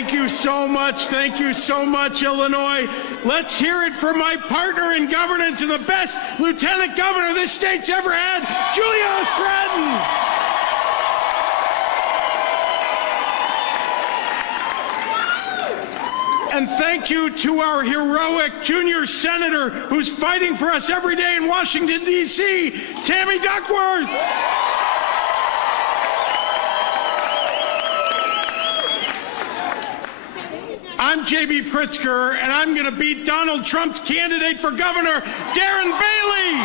Thank you so much. Thank you so much, Illinois. Let's hear it for my partner in governance and the best lieutenant governor this state's ever had, Julia Stratton. And thank you to our heroic junior senator who's fighting for us every day in Washington, D.C., Tammy Duckworth. I'm JB Pritzker, and I'm going to beat Donald Trump's candidate for governor, Darren Bailey.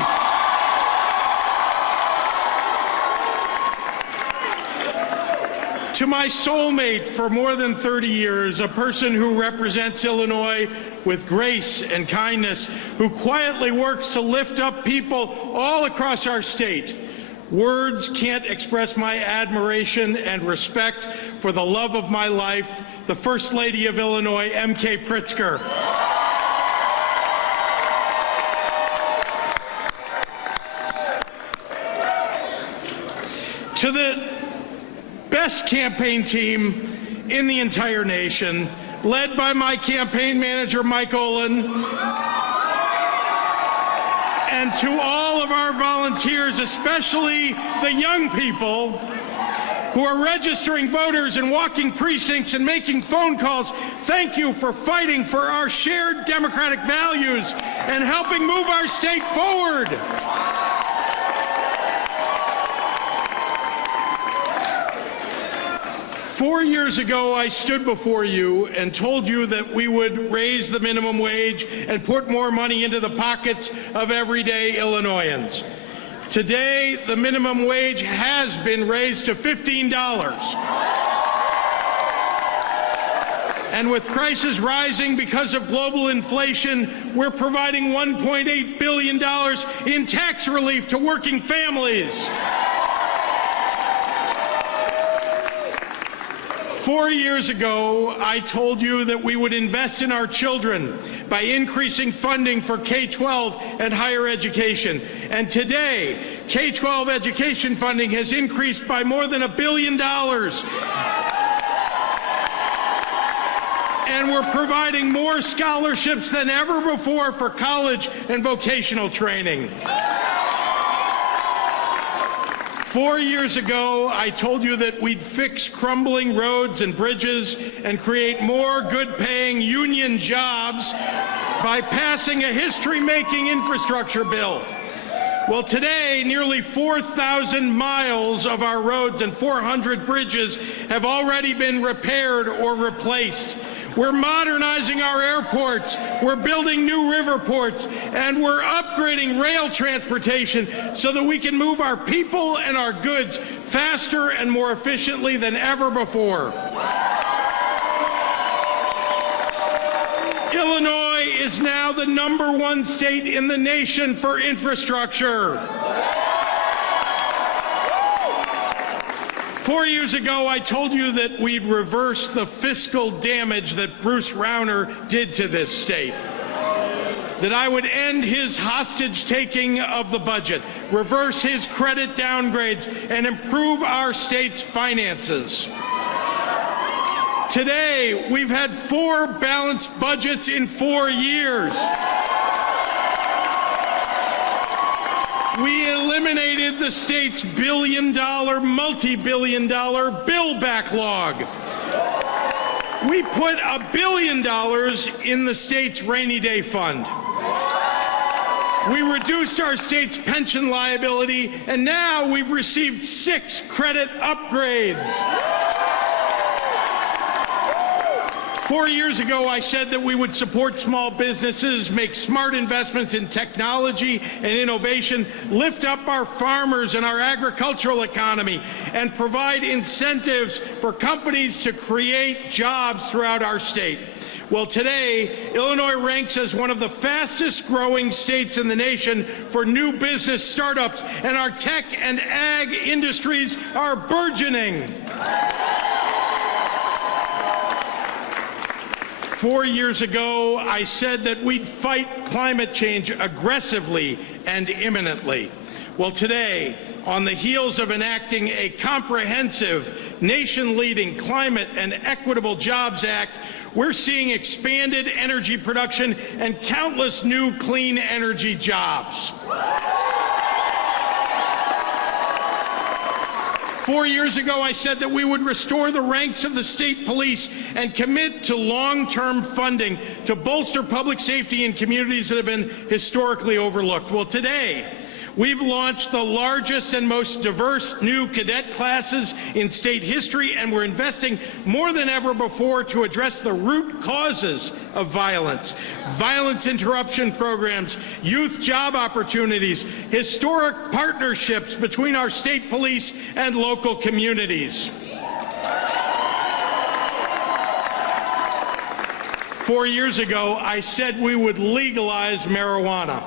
To my soulmate for more than 30 years, a person who represents Illinois with grace and kindness, who quietly works to lift up people all across our state. Words can't express my admiration and respect for the love of my life, the First Lady of Illinois, M.K. Pritzker. To the best campaign team in the entire nation, led by my campaign manager, Mike Olin, and to all of our volunteers, especially the young people who are registering voters and walking precincts and making phone calls, thank you for fighting for our shared democratic values and helping move our state forward. Four years ago, I stood before you and told you that we would raise the minimum wage and put more money into the pockets of everyday Illinoisans. Today, the minimum wage has been raised to $15. And with prices rising because of global inflation, we're providing $1.8 billion in tax relief to working families. 4 years ago, I told you that we would invest in our children by increasing funding for K-12 and higher education. And today, K-12 education funding has increased by more than $1 billion. And we're providing more scholarships than ever before for college and vocational training. 4 years ago, I told you that we'd fix crumbling roads and bridges and create more good-paying union jobs by passing a history-making infrastructure bill. Well, today, nearly 4,000 miles of our roads and 400 bridges have already been repaired or replaced. We're modernizing our airports, we're building new river ports, and we're upgrading rail transportation so that we can move our people and our goods faster and more efficiently than ever before. Illinois is now the #1 state in the nation for infrastructure. 4 years ago, I told you that we'd reverse the fiscal damage that Bruce Rauner did to this state, that I would end his hostage-taking of the budget, reverse his credit downgrades, and improve our state's finances. Today, we've had 4 balanced budgets in 4 years. We eliminated the state's billion-dollar, multi-billion-dollar bill backlog. We put $1 billion in the state's rainy day fund. We reduced our state's pension liability, and now we've received 6 credit upgrades. 4 years ago, I said that we would support small businesses, make smart investments in technology and innovation, lift up our farmers and our agricultural economy, and provide incentives for companies to create jobs throughout our state. Well, today, Illinois ranks as one of the fastest growing states in the nation for new business startups, and our tech and ag industries are burgeoning. 4 years ago, I said that we'd fight climate change aggressively and imminently. Well, today, on the heels of enacting a comprehensive nation-leading Climate and Equitable Jobs Act, we're seeing expanded energy production and countless new clean energy jobs. 4 years ago, I said that we would restore the ranks of the state police and commit to long-term funding to bolster public safety in communities that have been historically overlooked. Well, today, we've launched the largest and most diverse new cadet classes in state history, and we're investing more than ever before to address the root causes of violence. Violence interruption programs, youth job opportunities, historic partnerships between our state police and local communities. 4 years ago, I said we would legalize marijuana.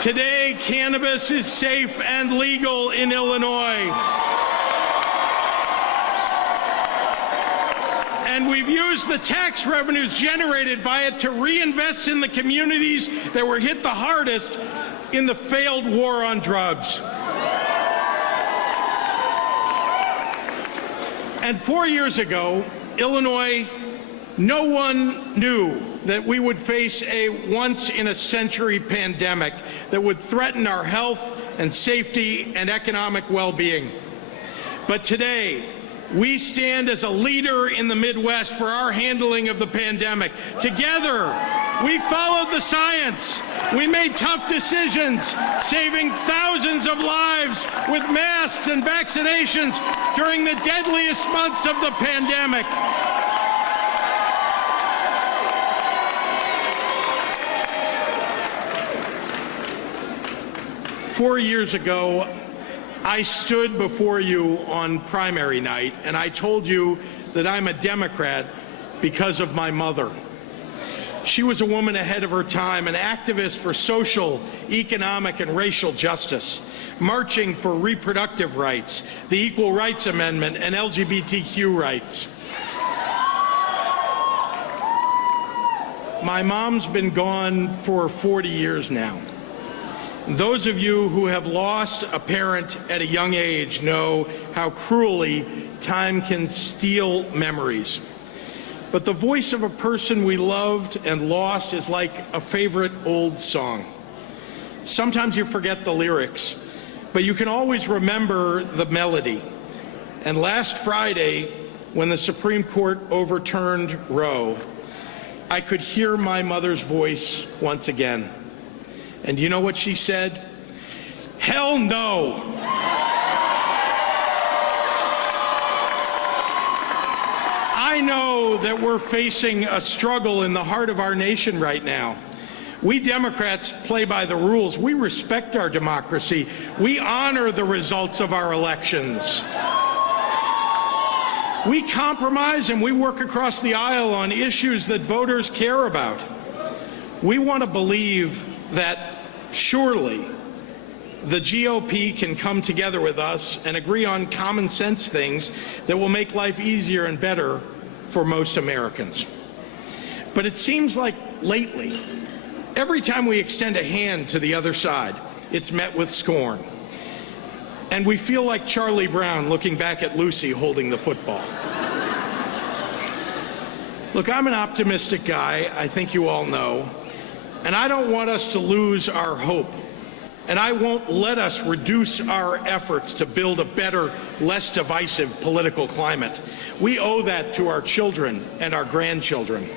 Today, cannabis is safe and legal in Illinois. And we've used the tax revenues generated by it to reinvest in the communities that were hit the hardest in the failed war on drugs. And 4 years ago, Illinois, no one knew that we would face a once-in-a-century pandemic that would threaten our health and safety and economic well-being. But today, we stand as a leader in the Midwest for our handling of the pandemic. Together, we followed the science. We made tough decisions, saving thousands of lives with masks and vaccinations during the deadliest months of the pandemic. 4 years ago, I stood before you on primary night, and I told you that I'm a Democrat because of my mother. She was a woman ahead of her time, an activist for social, economic, and racial justice, marching for reproductive rights, the Equal Rights Amendment, and LGBTQ rights. My mom's been gone for 40 years now. Those of you who have lost a parent at a young age know how cruelly time can steal memories. But the voice of a person we loved and lost is like a favorite old song. Sometimes you forget the lyrics, but you can always remember the melody. And last Friday, when the Supreme Court overturned Roe, I could hear my mother's voice once again. And you know what she said? Hell no. I know that we're facing a struggle in the heart of our nation right now. We Democrats play by the rules. We respect our democracy. We honor the results of our elections. We compromise and we work across the aisle on issues that voters care about. We want to believe that surely the GOP can come together with us and agree on common sense things that will make life easier and better for most Americans. But it seems like lately, every time we extend a hand to the other side, it's met with scorn. And we feel like Charlie Brown looking back at Lucy holding the football. Look, I'm an optimistic guy, I think you all know. And I don't want us to lose our hope. And I won't let us reduce our efforts to build a better, less divisive political climate. We owe that to our children and our grandchildren.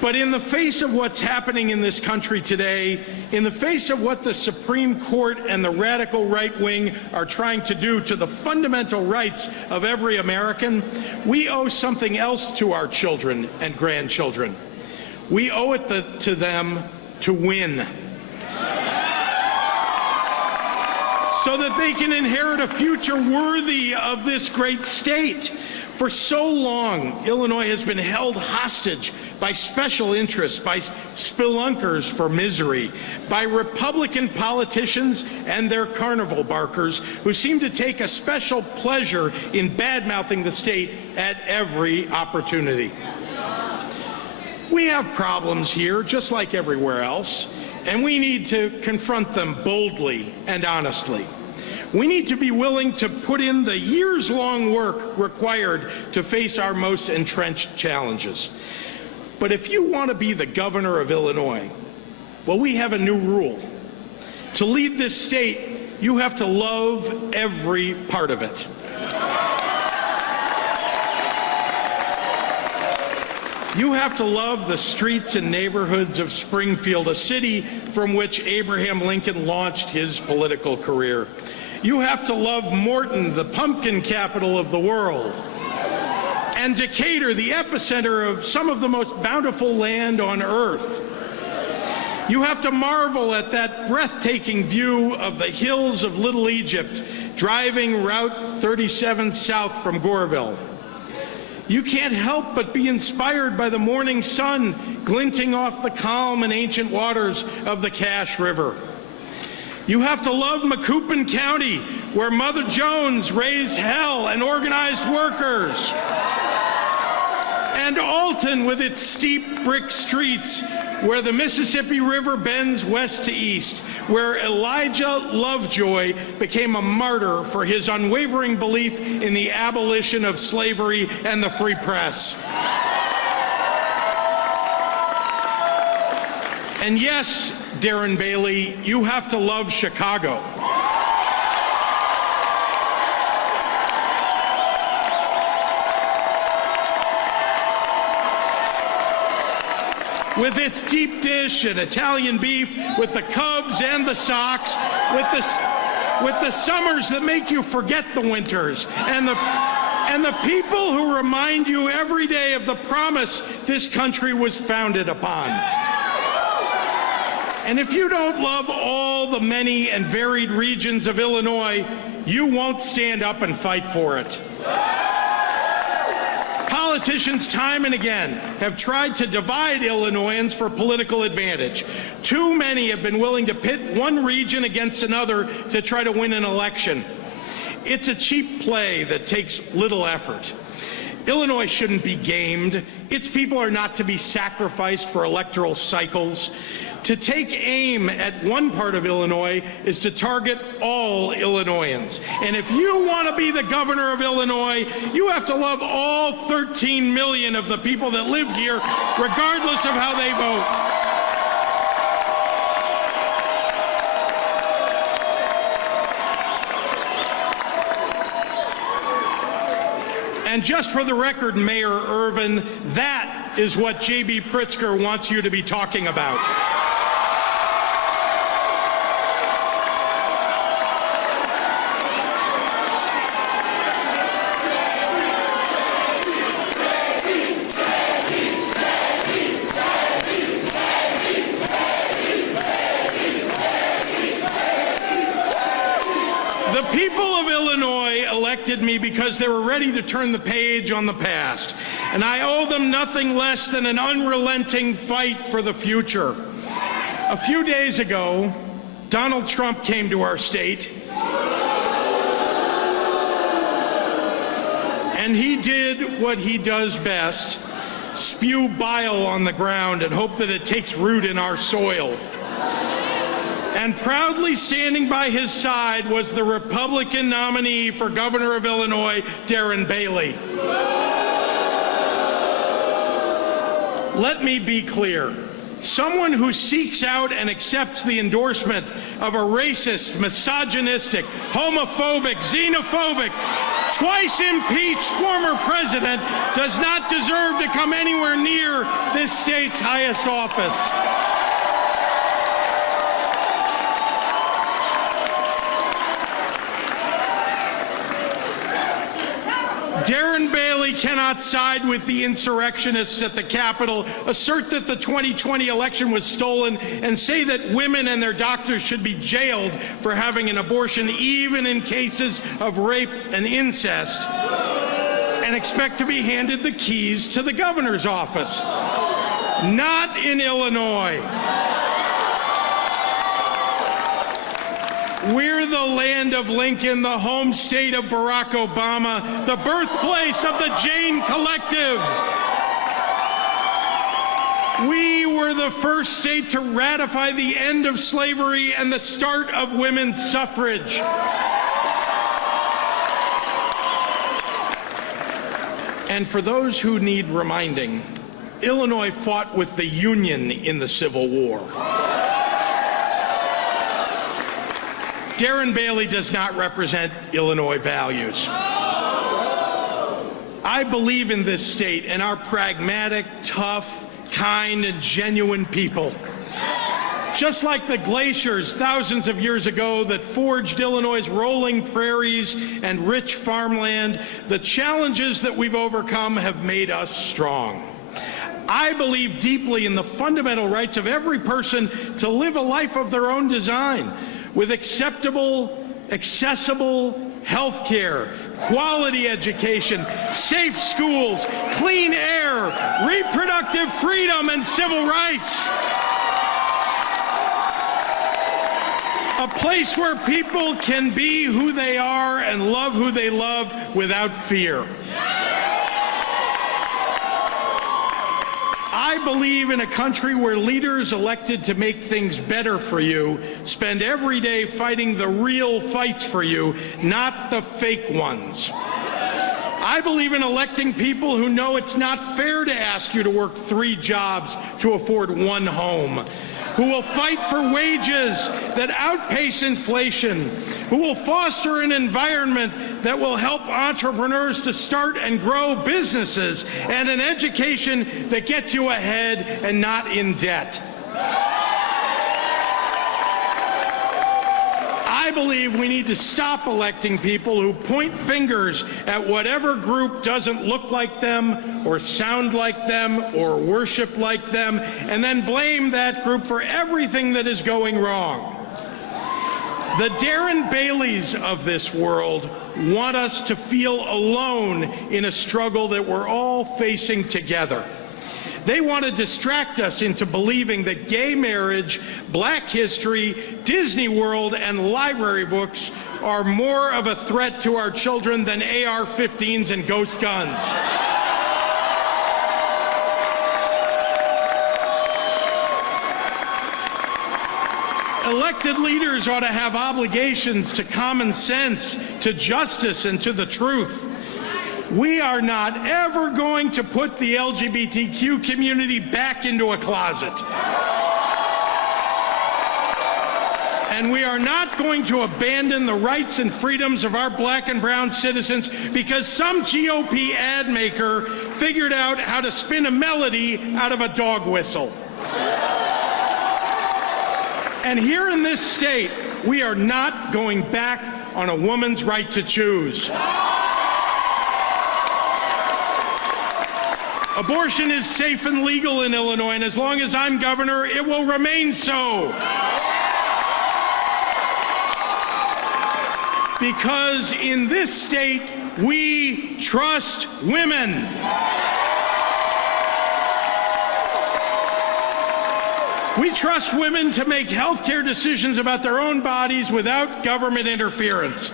But in the face of what's happening in this country today, in the face of what the Supreme Court and the radical right wing are trying to do to the fundamental rights of every American, we owe something else to our children and grandchildren. We owe it to them to win, so that they can inherit a future worthy of this great state. For so long, Illinois has been held hostage by special interests, by spelunkers for misery, by Republican politicians and their carnival barkers who seem to take a special pleasure in bad-mouthing the state at every opportunity. We have problems here, just like everywhere else, and we need to confront them boldly and honestly. We need to be willing to put in the years-long work required to face our most entrenched challenges. But if you want to be the governor of Illinois, well, we have a new rule. To lead this state, you have to love every part of it. You have to love the streets and neighborhoods of Springfield, a city from which Abraham Lincoln launched his political career. You have to love Morton, the pumpkin capital of the world, and Decatur, the epicenter of some of the most bountiful land on earth. You have to marvel at that breathtaking view of the hills of Little Egypt, driving Route 37 south from Goreville. You can't help but be inspired by the morning sun glinting off the calm and ancient waters of the Cache River. You have to love Macoupin County, where Mother Jones raised hell and organized workers. And Alton, with its steep brick streets, where the Mississippi River bends west to east, where Elijah Lovejoy became a martyr for his unwavering belief in the abolition of slavery and the free press. And yes, Darren Bailey, you have to love Chicago. With its deep dish and Italian beef, with the Cubs and the Sox, with the summers that make you forget the winters, and the people who remind you every day of the promise this country was founded upon. And if you don't love all the many and varied regions of Illinois, you won't stand up and fight for it. Politicians time and again have tried to divide Illinoisans for political advantage. Too many have been willing to pit one region against another to try to win an election. It's a cheap play that takes little effort. Illinois shouldn't be gamed. Its people are not to be sacrificed for electoral cycles. To take aim at one part of Illinois is to target all Illinoisans. And if you want to be the governor of Illinois, you have to love all 13 million of the people that live here, regardless of how they vote. And just for the record, Mayor Irvin, that is what JB Pritzker wants you to be talking about. The people of Illinois elected me because they were ready to turn the page on the past, and I owe them nothing less than an unrelenting fight for the future. A few days ago, Donald Trump came to our state, and he did what he does best: spew bile on the ground and hope that it takes root in our soil. And proudly standing by his side was the Republican nominee for governor of Illinois, Darren Bailey. Let me be clear. Someone who seeks out and accepts the endorsement of a racist, misogynistic, homophobic, xenophobic, twice impeached former president does not deserve to come anywhere near this state's highest office. Darren Bailey cannot side with the insurrectionists at the Capitol, assert that the 2020 election was stolen, and say that women and their doctors should be jailed for having an abortion, even in cases of rape and incest, and expect to be handed the keys to the governor's office. Not in Illinois. We're the land of Lincoln, the home state of Barack Obama, the birthplace of the Jane Collective. were the first state to ratify the end of slavery and the start of women's suffrage. And for those who need reminding, Illinois fought with the Union in the Civil War. Darren Bailey does not represent Illinois values. I believe in this state and our pragmatic, tough, kind, and genuine people. Just like the glaciers thousands of years ago that forged Illinois' rolling prairies and rich farmland, the challenges that we've overcome have made us strong. I believe deeply in the fundamental rights of every person to live a life of their own design, with acceptable, accessible health care, quality education, safe schools, clean air, reproductive freedom, and civil rights. A place where people can be who they are and love who they love without fear. I believe in a country where leaders elected to make things better for you spend every day fighting the real fights for you, not the fake ones. I believe in electing people who know it's not fair to ask you to work 3 jobs to afford 1 home, who will fight for wages that outpace inflation, who will foster an environment that will help entrepreneurs to start and grow businesses, and an education that gets you ahead and not in debt. I believe we need to stop electing people who point fingers at whatever group doesn't look like them or sound like them or worship like them, and then blame that group for everything that is going wrong. The Darren Baileys of this world want us to feel alone in a struggle that we're all facing together. They want to distract us into believing that gay marriage, black history, Disney World, and library books are more of a threat to our children than AR-15s and ghost guns. Elected leaders ought to have obligations to common sense, to justice, and to the truth. We are not ever going to put the LGBTQ community back into a closet. And we are not going to abandon the rights and freedoms of our black and brown citizens because some GOP ad maker figured out how to spin a melody out of a dog whistle. And here in this state, we are not going back on a woman's right to choose. Abortion is safe and legal in Illinois, and as long as I'm governor, it will remain so. Because in this state, we trust women. We trust women to make healthcare decisions about their own bodies without government interference.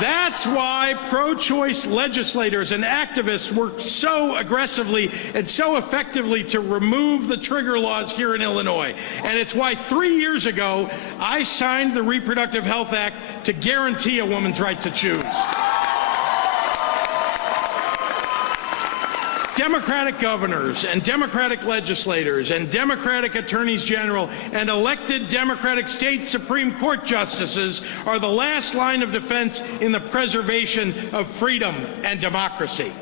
That's why pro-choice legislators and activists work so aggressively and so effectively to remove the trigger laws here in Illinois. And it's why 3 years ago, I signed the Reproductive Health Act to guarantee a woman's right to choose. Democratic governors and Democratic legislators and Democratic attorneys general and elected Democratic state Supreme Court justices are the last line of defense in the preservation of freedom and democracy.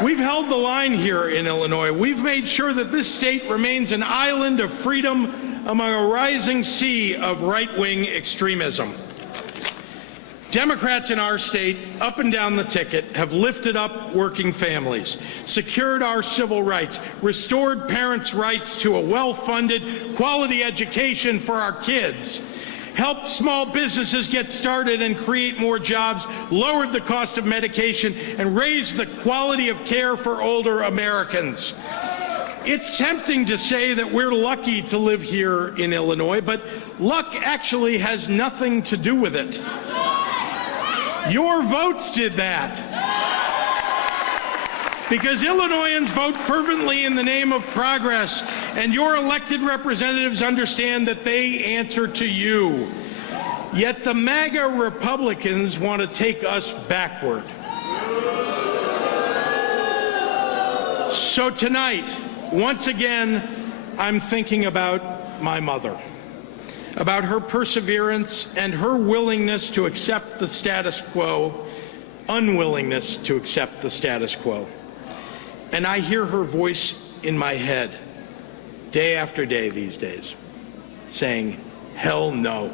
We've held the line here in Illinois. We've made sure that this state remains an island of freedom among a rising sea of right-wing extremism. Democrats in our state, up and down the ticket, have lifted up working families, secured our civil rights, restored parents' rights to a well-funded, quality education for our kids, helped small businesses get started and create more jobs, lowered the cost of medication, and raised the quality of care for older Americans. It's tempting to say that we're lucky to live here in Illinois, but luck actually has nothing to do with it. Your votes did that. Because Illinoisans vote fervently in the name of progress, and your elected representatives understand that they answer to you. Yet the MAGA Republicans want to take us backward. So tonight, once again, I'm thinking about my mother, about her perseverance and her willingness to accept the status quo, unwillingness to accept the status quo. And I hear her voice in my head day after day these days saying, hell no.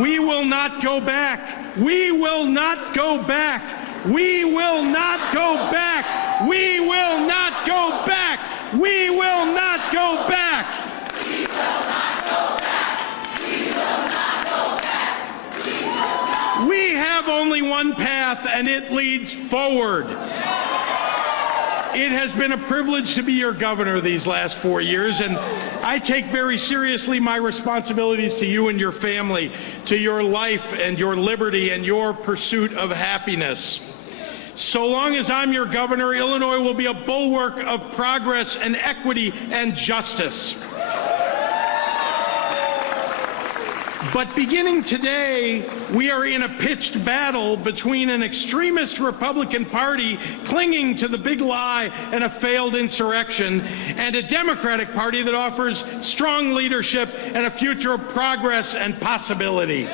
We will not go back. We will not go back. We will not go back. We will not go back. We will not go back. We will not go back. We will not go back. We will not. We have only one path, and it leads forward. It has been a privilege to be your governor these last 4 years, and I take very seriously my responsibilities to you and your family, to your life and your liberty and your pursuit of happiness. So long as I'm your governor, Illinois will be a bulwark of progress and equity and justice. But beginning today, we are in a pitched battle between an extremist Republican Party clinging to the big lie and a failed insurrection, and a Democratic Party that offers strong leadership and a future of progress and possibility.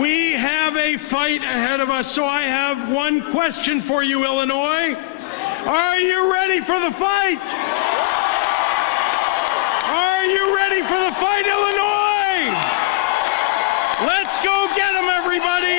We have a fight ahead of us, so I have one question for you, Illinois. Are you ready for the fight? Are you ready for the fight, Illinois? Let's go get them, everybody!